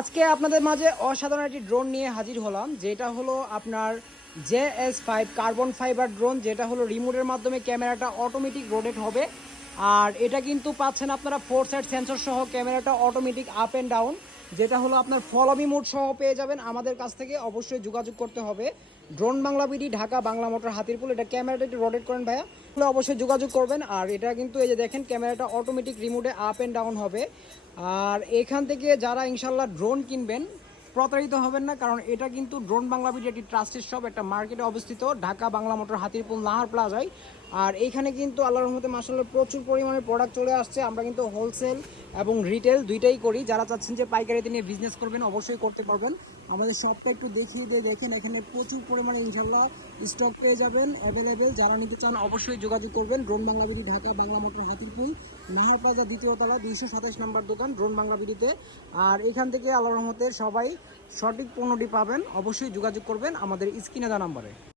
আজকে আপনাদের মাঝে অসাধারণ একটি ড্রোন নিয়ে হাজির হলাম, যেটা হলো আপনার JS5 কার্বন ফাইবার ড্রোন, যেটা হলো রিমোটের মাধ্যমে ক্যামেরাটা অটোমেটিক রোটেট হবে। আর এটা কিন্তু পাচ্ছেন আপনারা 4 সাইড সেন্সর সহ, ক্যামেরাটা অটোমেটিক আপ অ্যান্ড ডাউন, যেটা হলো আপনার ফলো মি মোড সহ পেয়ে যাবেন আমাদের কাছ থেকে। অবশ্যই যোগাযোগ করতে হবে drone Bangla BD, Dhaka Bangla motor, Hatirpul. এটা ক্যামেরাটা একটু রোটেট করেন ভাইয়া, তাহলে অবশ্যই যোগাযোগ করবেন। আর এটা কিন্তু এই যে দেখেন, ক্যামেরাটা অটোমেটিক রিমোটে আপ অ্যান্ড ডাউন হবে। আর এখান থেকে যারা ইনশাল্লাহ ড্রোন কিনবেন প্রতারিত হবেন না, কারণ এটা কিন্তু ড্রোন বাংলা বিডি একটি ট্রাস্টেড শপ, একটা মার্কেটে অবস্থিত, ঢাকা বাংলা মোটর, হাতিরপুল, নাহার প্লাজায়। আর এইখানে কিন্তু আল্লাহর রহমতে মাশাআল্লাহ প্রচুর পরিমাণে প্রোডাক্ট চলে আসছে। আমরা কিন্তু হোলসেল এবং রিটেল দুইটাই করি। যারা চাচ্ছেন যে পাইকারিতে নিয়ে বিজনেস করবেন অবশ্যই করতে পারবেন। আমাদের শপটা একটু দেখিয়ে দিয়ে দেখেন, এখানে প্রচুর পরিমাণে ইনশাল্লাহ স্টক পেয়ে যাবেন অ্যাভেলেবেল। যারা নিতে চান অবশ্যই যোগাযোগ করবেন। Drone Bangla BD, Dhaka Bangla motor, Hatirpul, Nahar plaza, দ্বিতীয় তলা, 227 নম্বর দোকান, ড্রোন বাংলা বিডিতে। আর এখান থেকে আল্লাহর রহমতে সবাই সঠিক পণ্যটি পাবেন। অবশ্যই যোগাযোগ করবেন আমাদের স্ক্রিনে দেওয়া নাম্বারে।